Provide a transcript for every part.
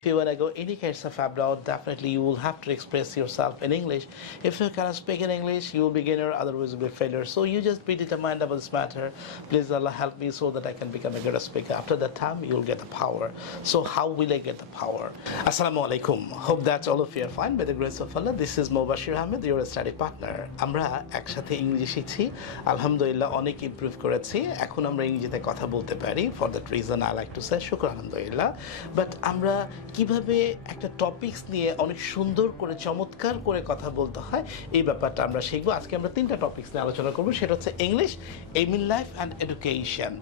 If you want to go any kinds of abroad, definitely you will have to express yourself in English. If you cannot speak in English, you will be beginner, otherwise you will be failure. So you just be determined about this matter. Please Allah help me so that I can become a good speaker. After that time, you will get the power. So how will I get the power? Assalamu alaikum. Hope that all of you are fine by the grace of Allah. This is Mobashir Ahamed, your study partner. আমরা একসাথে ইংলিশ শিখছি, আলহামদুলিল্লাহ অনেক ইমপ্রুভ করেছি। এখন আমরা ইংরেজিতে কথা বলতে পারি। For that reason I like to say শুকর আলহামদুলিল্লাহ। বাট আমরা কিভাবে একটা টপিকস নিয়ে অনেক সুন্দর করে চমৎকার করে কথা বলতে হয় এই ব্যাপারটা আমরা শিখবো। আজকে আমরা তিনটা টপিকস নিয়ে আলোচনা করবো, সেটা হচ্ছে English, aim in life and education.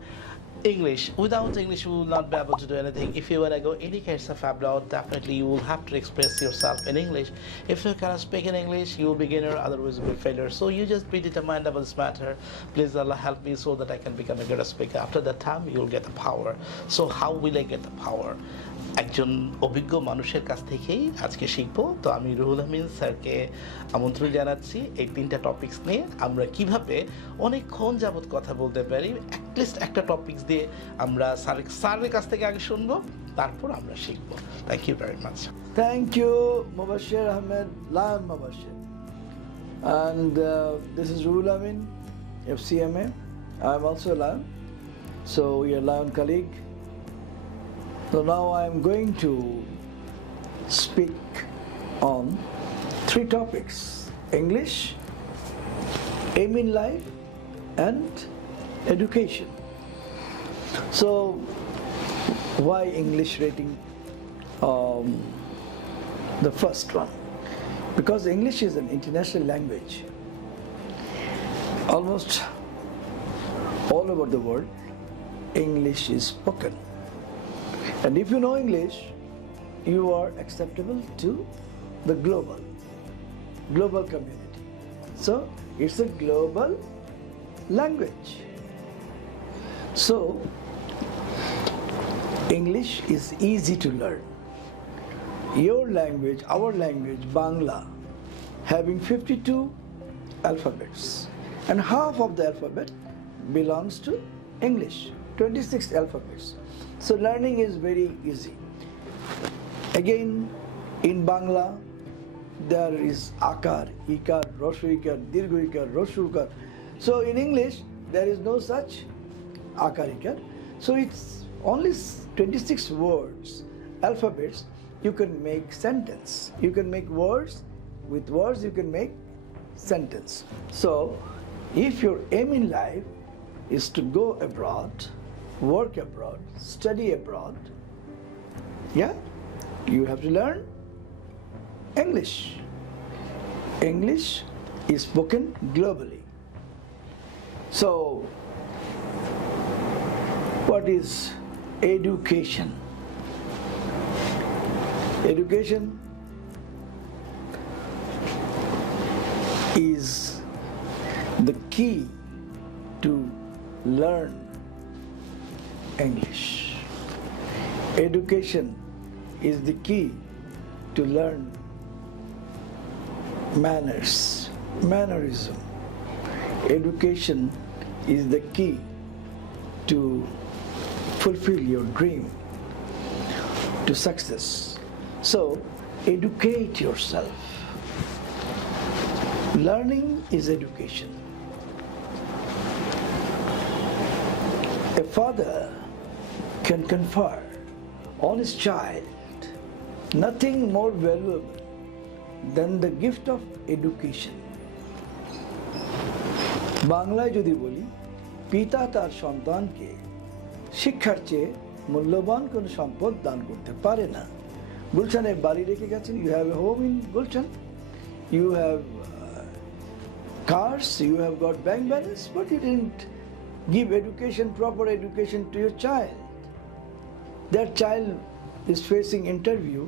English. Without English, you will not be able to do anything. If you want to go any kinds of abroad, definitely you will have to express yourself in English. If you cannot speak in English, you will be beginner, otherwise you will be failure. So you just be determined about this matter. Please Allah help me so that I can become a good speaker. After that time, you will get the power. So how will I get the power? একজন অভিজ্ঞ মানুষের কাছ থেকেই আজকে শিখবো। তো আমি রুহুল আমিন স্যারকে আমন্ত্রণ জানাচ্ছি এই তিনটা টপিকস নিয়ে আমরা কিভাবে অনেকক্ষণ যাবত কথা বলতে পারি। অ্যাটলিস্ট একটা টপিকস দিয়ে আমরা স্যারের কাছ থেকে আগে শুনবো, তারপর আমরা শিখবো। Thank you very much. Thank you, Mobashir, Ahamed, Lion Mobashir. And this is Ruhul Amin, FCMA. I'm also a Lion, so we are Lion colleague. So now I'm going to speak on three topics: English, aim in life, and education. So why English rating? The first one, because English is an international language. Almost all over the world, English is spoken. And if you know English, you are acceptable to the global community. So it's a global language. So English is easy to learn. Your language, our language, Bangla, having 52 alphabets, and half of the alphabet belongs to English, 26 alphabets. So learning is very easy. Again, in Bangla, there is akar, ikar, roshu ikar, dirghu ikar, roshu ikar. So in English, there is no such akar ikar. So it's only 26 words, alphabets. You can make sentence. You can make words. With words, you can make sentence. So if your aim in life is to go abroad, work abroad, study abroad, you have to learn English. English is spoken globally. So what is education? Education is the key to learn English. Education is the key to learn manners, mannerism. Education is the key to fulfill your dream, to success. So educate yourself. Learning is education. A father can confer on his child nothing more valuable than the gift of education. বাংলায় যদি বলি, পিতা তার সন্তানকে শিক্ষার চেয়ে মূল্যবান কোনো সম্পদ দান করতে পারে না। গুলশানে বাড়ি রেখে গেছেন, you have a home in Gulshan, you have cars, you have got bank balance, but you didn't give education, proper education to your child. That child is facing interview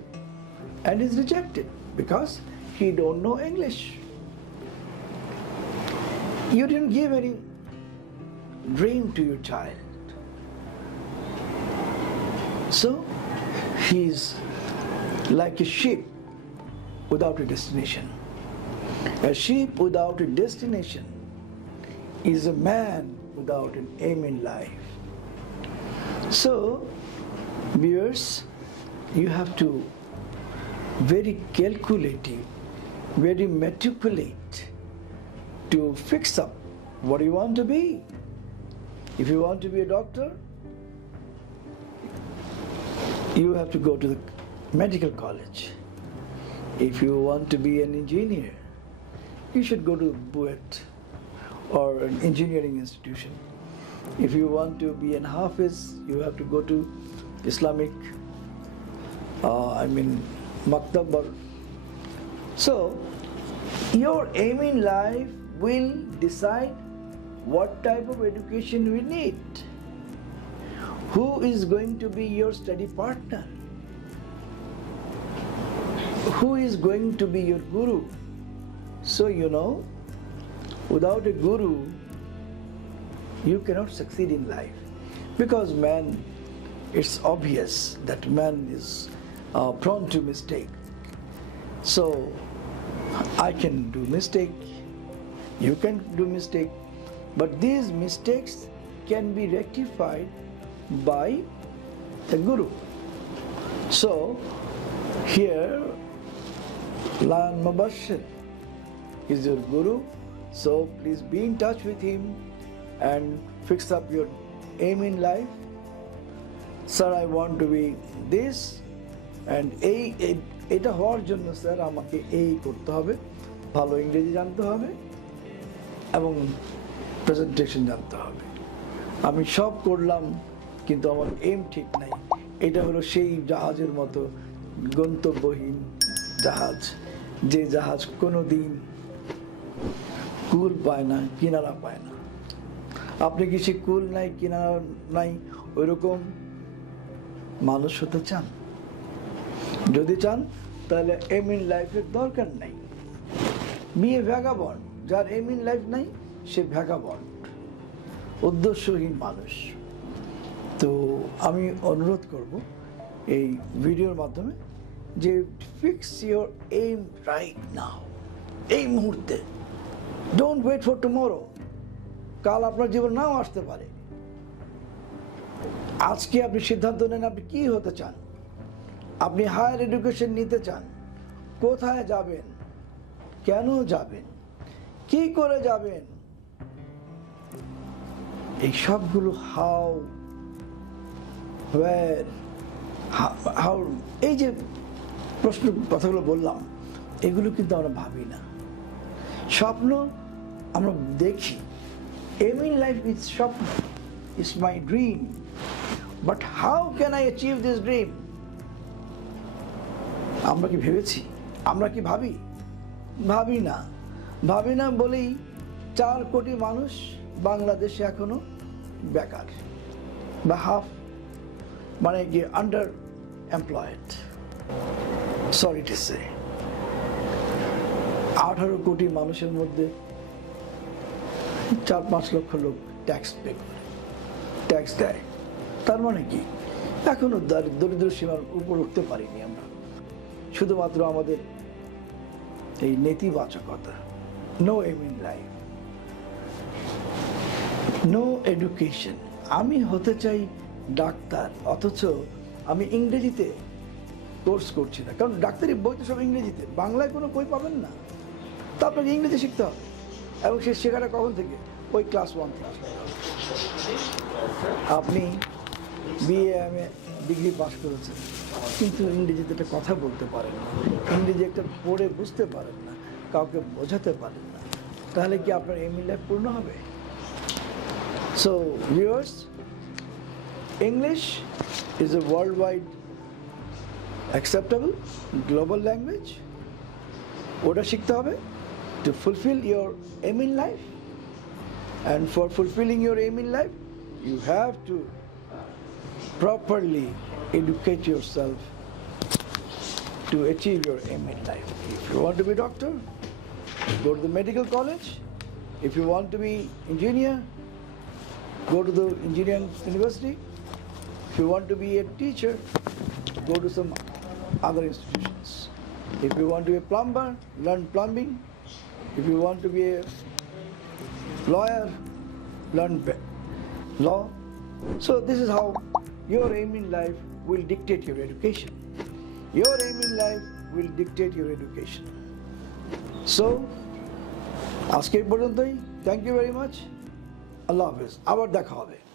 and is rejected because he don't know English. You didn't give any dream to your child. So he's like a sheep without a destination. A sheep without a destination is a man without an aim in life. So, viewers, you have to very calculative, very meticulous to fix up what you want to be. If you want to be a doctor, you have to go to the medical college. If you want to be an engineer, you should go to BUET or an engineering institution. If you want to be an Hafiz, you have to go to Islamic, Maktab. So, your aim in life will decide what type of education we need. Who is going to be your study partner? Who is going to be your guru? So without a guru, you cannot succeed in life. Because man, it's obvious that man is prone to mistake. So I can do mistake, you can do mistake, but these mistakes can be rectified by the guru. So here, Mobashir is your guru. So please be in touch with him and fix up your aim in life. Sir, I want to be this, and এটা হওয়ার জন্য স্যার আমাকে এই করতে হবে, ভালো ইংরেজি জানতে হবে এবং প্রেজেন্টেশন জানতে হবে। আমি সব করলাম কিন্তু আমার এম ঠিক নাই। এটা হলো সেই জাহাজের মতো গন্তব্যহীন জাহাজ, যে জাহাজ কোনোদিন কুল পায় না, কিনারা পায় না। আপনি কি সে কুল নাই, কিনারা নাই, ওইরকম মানুষ হতে চান? যদি চান তাহলে এম ইন লাইফের দরকার নাই। B A vagabond. যার এম ইন লাইফ নাই সে ভ্যাগাবন্ড, উদ্দেশ্যহীন মানুষ। তো আমি অনুরোধ করব এই ভিডিওর মাধ্যমে যে fix your aim right now, এই মুহূর্তে। Don't wait for tomorrow. কাল আপনার জীবন নাও আসতে পারে। আজকে আপনি সিদ্ধান্ত নেন আপনি কি হতে চান। আপনি হায়ার এডুকেশন নিতে চান, কোথায় যাবেন, কেন যাবেন, কি করে যাবেন, এই সবগুলো হাউ, ওয়্যার, হাউ, এই যে প্রশ্ন কথাগুলো বললাম, এগুলো কিন্তু আমরা ভাবি না। স্বপ্ন আমরা দেখি। এম ইন লাইফ ইজ স্বপ্ন, is my dream, but how can I achieve this dream? আমরা কি ভেবেছি? আমরা কি ভাবি? ভাবি না। ভাবি না বলেই 4 কোটি মানুষ বাংলাদেশে এখনো বেকার বা হাফ, মানে কি under employed. Sorry to say 18 কোটি মানুষের মধ্যে 4-5 লক্ষ লোক ট্যাক্স পে করে, ট্যাক্স দেয়। তার মানে কি এখনো দরিদ্র সীমার উপর উঠতে পারিনি আমরা। শুধুমাত্র আমাদের এই নেতিবাচকতা। No aim in life, no education. আমি হতে চাই ডাক্তার, অথচ আমি ইংরেজিতে কোর্স করছি না। কারণ ডাক্তারি বই তো সব ইংরেজিতে, বাংলায় কোনো বই পাবেন না। তো আপনাকে ইংরেজি শিখতে হবে, এবং সে শেখাটা কখন থেকে? ওই ক্লাস 1 ক্লাস। আপনি BA ডিগ্রি পাস করেছেন, কিন্তু ইংরেজিতে একটা কথা বলতে পারেন না, ইংরেজি একটা পড়ে বুঝতে পারেন না, কাউকে বোঝাতে পারেন না, তাহলে কি আপনার এম ইন লাইফ পূর্ণ হবে? So viewers, English is a world wide acceptable global language. ওটা শিখতে হবে to fulfill your aim in life, and for fulfilling your aim in life you have to properly educate yourself to achieve your aim in life. If you want to be a doctor, go to the medical college. If you want to be engineer, go to the engineering university. If you want to be a teacher, go to some other institutions. If you want to be a plumber, learn plumbing. If you want to be a lawyer, learn law. So this is how your aim in life will dictate your education. Your aim in life will dictate your education. So, আজকে এই পর্যন্তই। Thank you very much. Allah হাফেজ। আবার দেখা হবে।